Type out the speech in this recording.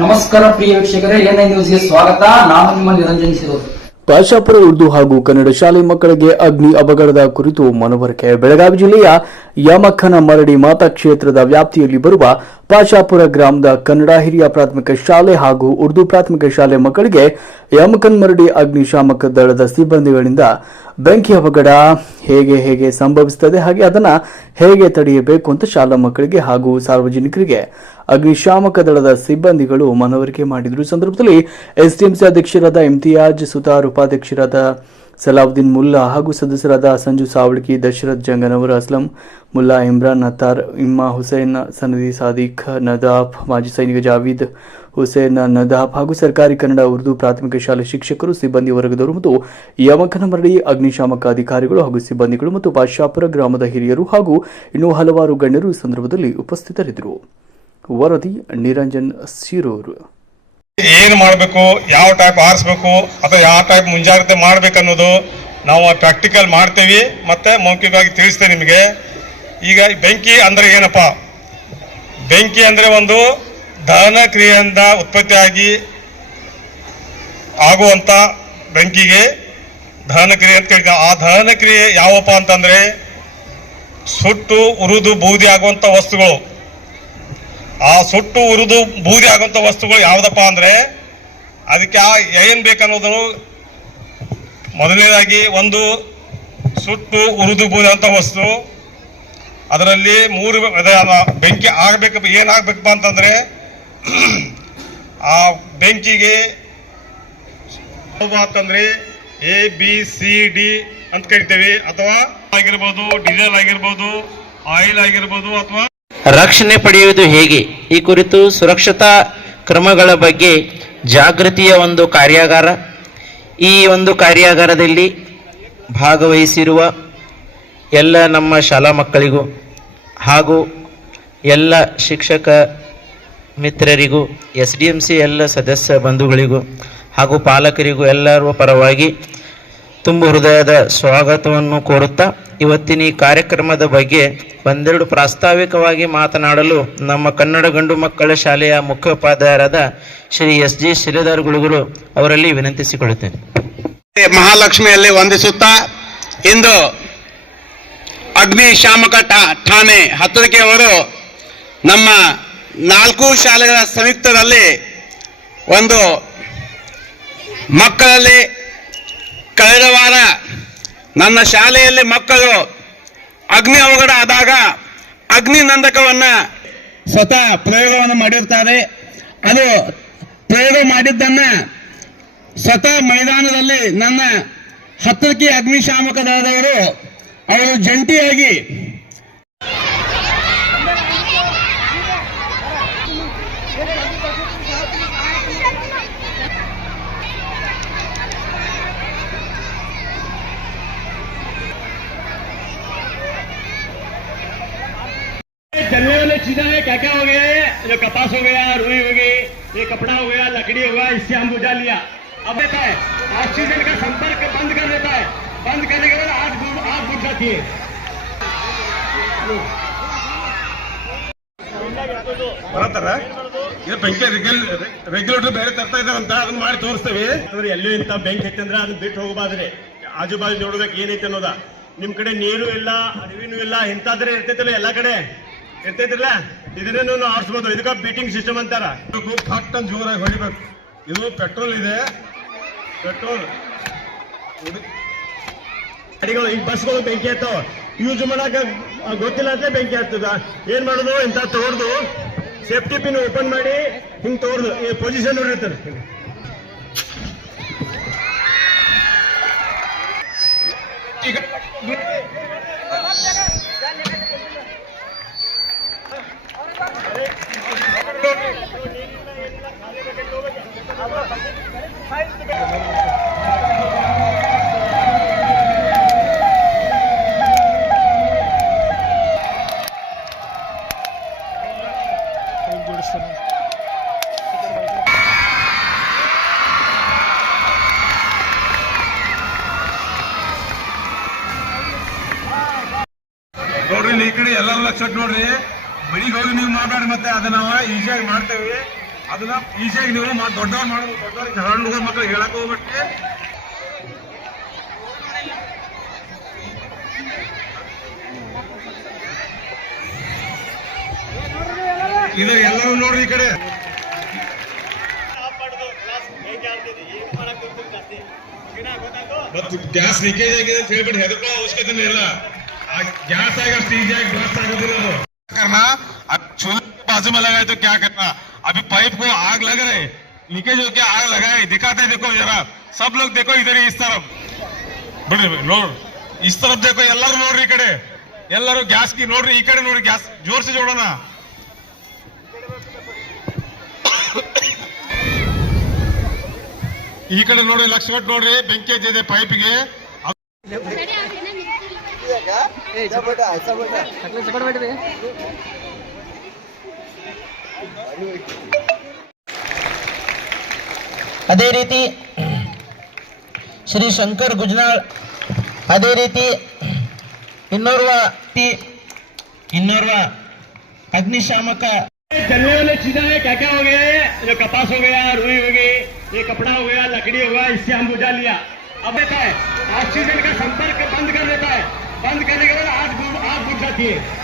ನಮಸ್ಕಾರ ಪ್ರಿಯ ವೀಕ್ಷಕರೇ ಎನ್ಐ ನ್ಯೂಸ್ಗೆ ಸ್ವಾಗತ. ನಾನು ನಿಮ್ಮ ನಿರಂಜನ್ ಸಿರೋದು ಪಾಶಾಪುರ ಉರ್ದು ಹಾಗೂ ಕನ್ನಡ ಶಾಲೆ ಮಕ್ಕಳಿಗೆ ಅಗ್ನಿ ಅವಘಡದ ಕುರಿತು ಮನವರಿಕೆ. ಬೆಳಗಾವಿ ಜಿಲ್ಲೆಯ ಯಮಖನ ಮರಡಿ ಮಾತಾ ಕ್ಷೇತ್ರದ ವ್ಯಾಪ್ತಿಯಲ್ಲಿ ಬರುವ ಪಾಶಾಪುರ ಗ್ರಾಮದ ಕನ್ನಡ ಹಿರಿಯ ಪ್ರಾಥಮಿಕ ಶಾಲೆ ಹಾಗೂ ಉರ್ದು ಪ್ರಾಥಮಿಕ ಶಾಲೆ ಮಕ್ಕಳಿಗೆ ಯಮಕನ್ ಮರಡಿ ಅಗ್ನಿಶಾಮಕ ದಳದ ಸಿಬ್ಬಂದಿಗಳಿಂದ ಬೆಂಕಿ ಅವಘಡ ಹೇಗೆ ಹೇಗೆ ಸಂಭವಿಸುತ್ತದೆ ಹಾಗೆ ಅದನ್ನ ಹೇಗೆ ತಡೆಯಬೇಕು ಅಂತ ಶಾಲಾ ಮಕ್ಕಳಿಗೆ ಹಾಗೂ ಸಾರ್ವಜನಿಕರಿಗೆ ಅಗ್ನಿಶಾಮಕ ದಳದ ಸಿಬ್ಬಂದಿಗಳು ಮನವರಿಕೆ ಮಾಡಿದ್ರು. ಸಂದರ್ಭದಲ್ಲಿ ಎಸ್ಡಿಎಂಸಿ ಅಧ್ಯಕ್ಷರಾದ ಇಮ್ತಿಯಾಜ್ ಸುತಾರ್ ಉಪಾಧ್ಯಕ್ಷರಾದ ಸಲಾವುದ್ದೀನ್ ಮುಲ್ಲಾ ಹಾಗೂ ಸದಸ್ಯರಾದ ಸಂಜು ಸಾವಳ್ಕಿ, ದಶರಥ್ ಜಂಗನವರ್, ಅಸ್ಲಂ ಮುಲ್ಲಾ ಇಮ್ರಾನ್ ನತಾರ್ ಇಮ್ಮಾ ಹುಸೇನ್ ಸನದಿ ಸಾದಿಕ್, ನದಾಫ್, ಮಾಜಿ ಸೈನಿಕ ಜಾವೀದ್ ಹುಸೇನ್ ನದಾಫ್ ಹಾಗೂ ಸರ್ಕಾರಿ ಕನ್ನಡ ಉರ್ದು ಪ್ರಾಥಮಿಕ ಶಾಲೆ ಶಿಕ್ಷಕರು, ಸಿಬ್ಬಂದಿ ವರ್ಗದವರು ಮತ್ತು ಯಮಕನಮರಡಿ ಅಗ್ನಿಶಾಮಕ ಅಧಿಕಾರಿಗಳು ಹಾಗೂ ಸಿಬ್ಬಂದಿಗಳು ಮತ್ತು ಪಾಶಾಪುರ ಗ್ರಾಮದ ಹಿರಿಯರು ಹಾಗೂ ಇನ್ನೂ ಹಲವಾರು ಗಣ್ಯರು ಸಂದರ್ಭದಲ್ಲಿ ಉಪಸ್ಥಿತರಿದ್ದರು. ವರದಿ ನಿರಂಜನ್ ಸಿರೂರು. ಏನು ಮಾಡಬೇಕು, ಯಾವ ಟೈಪ್ ಆರಿಸ್ಬೇಕು, ಅಥವಾ ಯಾವ ಟೈಪ್ ಮುಂಜಾಗ್ರತೆ ಮಾಡ್ಬೇಕನ್ನೋದು ನಾವು ಪ್ರಾಕ್ಟಿಕಲ್ ಮಾಡ್ತೀವಿ. ಮತ್ತೆ ಮೌಖಿಕವಾಗಿ ತಿಳಿಸ್ತೇವೆ ನಿಮಗೆ. ಈಗ ಬೆಂಕಿ ಅಂದ್ರೆ ಏನಪ್ಪ? ಬೆಂಕಿ ಅಂದ್ರೆ ಒಂದು ದಹನ ಕ್ರಿಯೆಯಿಂದ ಉತ್ಪತ್ತಿಯಾಗಿ ಆಗುವಂತ ಬೆಂಕಿಗೆ ದಹನ ಕ್ರಿಯೆ ಅಂತ ಕೇಳಿದ ಆ ದಹನ ಕ್ರಿಯೆ ಯಾವಪ್ಪ ಅಂತಂದ್ರೆ ಸುಟ್ಟು, ಉರಿದು, ಬೂದಿ ಆಗುವಂತ ವಸ್ತುಗಳು. ಆ ಸುಟ್ಟು ಉರಿದು ಬೂದಿ ಆಗುವಂತ ವಸ್ತುಗಳು ಯಾವ್ದಪ್ಪ ಅಂದ್ರೆ ಅದಕ್ಕೆ ಆ ಏನ್ ಬೇಕನ್ನೋದನ್ನು ಮೊದಲನೇದಾಗಿ ಒಂದು ಸುಟ್ಟು ಉರಿದು ಬೂದಿ ಅಂತ ವಸ್ತು. ಅದರಲ್ಲಿ ಮೂರು ಬೆಂಕಿ ಆಗ್ಬೇಕಪ್ಪ ಏನಾಗ್ಬೇಕಪ್ಪ ಅಂತಂದ್ರೆ ಆ ಬೆಂಕಿಗೆ ಅಂತಂದ್ರೆ ಎ, ಬಿ, ಸಿ, ಡಿ ಅಂತ ಕರಿತೇವೆ. ಅಥವಾ ಆಗಿರ್ಬೋದು, ಡೀಸೆಲ್ ಆಗಿರ್ಬೋದು, ಆಯಿಲ್ ಆಗಿರ್ಬೋದು ಅಥವಾ ರಕ್ಷಣೆ ಪಡೆಯುವುದು ಹೇಗೆ? ಈ ಕುರಿತು ಸುರಕ್ಷತಾ ಕ್ರಮಗಳ ಬಗ್ಗೆ ಜಾಗೃತಿಯ ಒಂದು ಕಾರ್ಯಾಗಾರ. ಈ ಒಂದು ಕಾರ್ಯಾಗಾರದಲ್ಲಿ ಭಾಗವಹಿಸಿರುವ ಎಲ್ಲ ನಮ್ಮ ಶಾಲಾ ಮಕ್ಕಳಿಗೂ ಹಾಗೂ ಎಲ್ಲ ಶಿಕ್ಷಕ ಮಿತ್ರರಿಗೂ, ಎಸ್ ಡಿ ಎಂ ಸಿ ಎಲ್ಲ ಸದಸ್ಯ ಬಂಧುಗಳಿಗೂ ಹಾಗೂ ಪಾಲಕರಿಗೂ ಎಲ್ಲರ ಪರವಾಗಿ ತುಂಬ ಹೃದಯದ ಸ್ವಾಗತವನ್ನು ಕೋರುತ್ತಾ ಇವತ್ತಿನ ಈ ಕಾರ್ಯಕ್ರಮದ ಬಗ್ಗೆ ಒಂದೆರಡು ಪ್ರಾಸ್ತಾವಿಕವಾಗಿ ಮಾತನಾಡಲು ನಮ್ಮ ಕನ್ನಡ ಗಂಡು ಮಕ್ಕಳ ಶಾಲೆಯ ಮುಖ್ಯೋಪಾಧ್ಯಾಯರಾದ ಶ್ರೀ ಎಸ್ ಜಿ ಶಿಲೆದಾರ್ ಗುಳುಗುರು ಅವರಲ್ಲಿ ವಿನಂತಿಸಿಕೊಳ್ಳುತ್ತೇನೆ. ಮಹಾಲಕ್ಷ್ಮಿಯಲ್ಲಿ ವಂದಿಸುತ್ತಾ ಇಂದು ಅಗ್ನಿಶಾಮಕ ಠಾಣೆ ಅವರು ನಮ್ಮ ನಾಲ್ಕು ಶಾಲೆಗಳ ಸಂಯುಕ್ತದಲ್ಲಿ ಒಂದು ಮಕ್ಕಳಲ್ಲಿ ಕಳೆದ ವಾರ ನನ್ನ ಶಾಲೆಯಲ್ಲಿ ಮಕ್ಕಳು ಅಗ್ನಿ ಅವಘಡ ಆದಾಗ ಅಗ್ನಿ ನಂದಕವನ್ನ ಸ್ವತಃ ಪ್ರಯೋಗವನ್ನು ಮಾಡಿರ್ತಾರೆ. ಅದು ಪ್ರಯೋಗ ಮಾಡಿದ್ದನ್ನು ಸ್ವತಃ ಮೈದಾನದಲ್ಲಿ ನನ್ನ ಹತ್ತಕ್ಕೆ ಅಗ್ನಿಶಾಮಕದಾದವರು ಅವರು ಜಂಟಿಯಾಗಿ चीजें हैं क्या क्या हो गया है जो कपास हो गया रुई हो गई ये कपड़ा हो गया लकड़ी हो गया इससे हम बुझा लिया अब देता है ऑक्सीजन का संपर्क बंद कर देता है बंद करने के बाद आग बुझ- आग बुझ जाती है ಬರತ್ತಾರ ಇದು ಬೆಂಕಿ ರೆಗ್ಯುಲೇಟರ್ ಬೇರೆ ತರ್ತಾ ಇದಾರಂತ ಅದನ್ನ ಮಾಡಿ ತೋರಿಸ್ತೇವೆ ಅಂದ್ರೆ ಎಲ್ಲೂ ಇಂಥ ಬೆಂಕಿ ಐತಂದ್ರೆ ಅದನ್ನ ಬಿಟ್ಟು ಹೋಗಬಾರ್ದ್ರಿ ಆಜು ಬಾಜು ನೋಡ್ಬೇಕು ಏನೈತೆ ಅನ್ನೋದ ನಿಮ್ ಕಡೆ ನೀರು ಇಲ್ಲ ಅರಿವಿನೂ ಇಲ್ಲ ಇಂತಾದ್ರೆ ಇರ್ತೈತಿಲ್ಲ ಎಲ್ಲಾ ಕಡೆ ಇರ್ತೈತಿಲ್ಲ? ಇದನ್ನೇ ಆರಿಸ್ಬೋದು? ಇದಕ್ಕ ಬೀಟಿಂಗ್ ಸಿಸ್ಟಮ್ ಅಂತಾರ. ಫಟ್ ಅಂತ ಜೋರಾಗಿ ಹೊಡಿಬೇಕು. ಇದು ಪೆಟ್ರೋಲ್ ಇದೆ. ಪೆಟ್ರೋಲ್ ಗಾಡಿಗಳು ಈಗ ಬಸ್ಗಳು ಬೆಂಕಿ ಆಯ್ತಾವ ಯೂಸ್ ಮಾಡಾಕ ಗೊತ್ತಿಲ್ಲ ಅಂತ ಬೆಂಕಿ ಆಗ್ತದ ಏನ್ ಮಾಡೋದು? ಇಂತ ತೋರ್ದು. ಸೇಫ್ಟಿ ಪಿನ್ ಓಪನ್ ಮಾಡಿ ಹಿಂಗ್ ತೋರ್ದು. ಈ ಪೊಸಿಷನ್ ನೋಡಿರ್ತಾರೆ. ಈಗ ಇಲ್ಲಿ ಈ ಕಡೆ ಎಲ್ಲರೂ ಲಕ್ಷ ನೋಡ್ರಿ. ಮನೆಗೆ ಹೋಗಿ ನೀವು ಮಾತಾಡಿ ಮತ್ತೆ ಅದನ್ನ ಈಸಿಯಾಗಿ ಮಾಡ್ತೇವೆ. ಅದನ್ನ ಈಸಿಯಾಗಿ ನೀವು ದೊಡ್ಡವ್ರು ಮಾಡ್ಬೋದು ದೊಡ್ಡವ್ರಿಗೆ ಸಣ್ಣ ಮಕ್ಕಳು ಹೇಳಕ್ ಹೋಗ್ಬಿಟ್ಟು ಇದು ಎಲ್ಲರೂ ನೋಡ್ರಿ ಈ ಕಡೆ. ಮತ್ತು ಗ್ಯಾಸ್ ಲೀಕೇಜ್ ಆಗಿದೆ ಅಂತ ಹೇಳ್ಬಿಟ್ಟು ಹೆದರ್ಕೊಳ್ಳೋ ಅವಶ್ಯಕತೆ ಇಲ್ಲ. ಗ್ಯಾಸ್ ಆಗಿ ಅಷ್ಟು ಈಸಿಯಾಗಿ ಬ್ಲಾಸ್ಟ್ ಆಗೋದಿಲ್ಲ ಅದು करना अब चूल्हे के बाजू में लगाए तो क्या करना अभी पाइप को आग लग रहे लीकेज हो के आग लगाए दिखाते हैं, देखो जरा सब लोग देखो इधर ही इस तरफ ಬಿಡ್ರಿ ನೋಡ್ ಇಸ್ ತರಫ್ देखो ಎಲ್ಲರೂ ನೋಡ್ರಿ ಈ ಕಡೆ ಎಲ್ಲರೂ ಗ್ಯಾಸ್ ಕಿ ನೋಡ್ರಿ ಈ ಕಡೆ ನೋಡ್ರಿ ಗ್ಯಾಸ್ ಜೋರ್ से ಜೋಡೋಣ ಈ ಕಡೆ ನೋಡಿ ಲಕ್ಷ ಕೊಟ್ಟು ನೋಡ್ರಿ ಬೆಂಕಿ ಹಚ್ಚಿದೆ ಪೈಪ್ಗೆ ಅದೇ ರೀತಿ ಶ್ರೀ ಶಂಕರ್ ಗುಜ್ನಾಳ್ ಅದೇ ರೀತಿ ಇನ್ನೋರ್ವ ತಿ- ಇನ್ನೋರ್ವ ಅಗ್ನಿಶಾಮಕ चलने वाले चीजें हैं क्या क्या हो गए जो कपास हो गया रुई हो गई ये कपड़ा हो गया लकड़ी हो गया इससे हम बुझा लिया अब देता है ऑक्सीजन का संपर्क बंद कर देता है बंद करने के बाद आठ आठ गुट जाती है।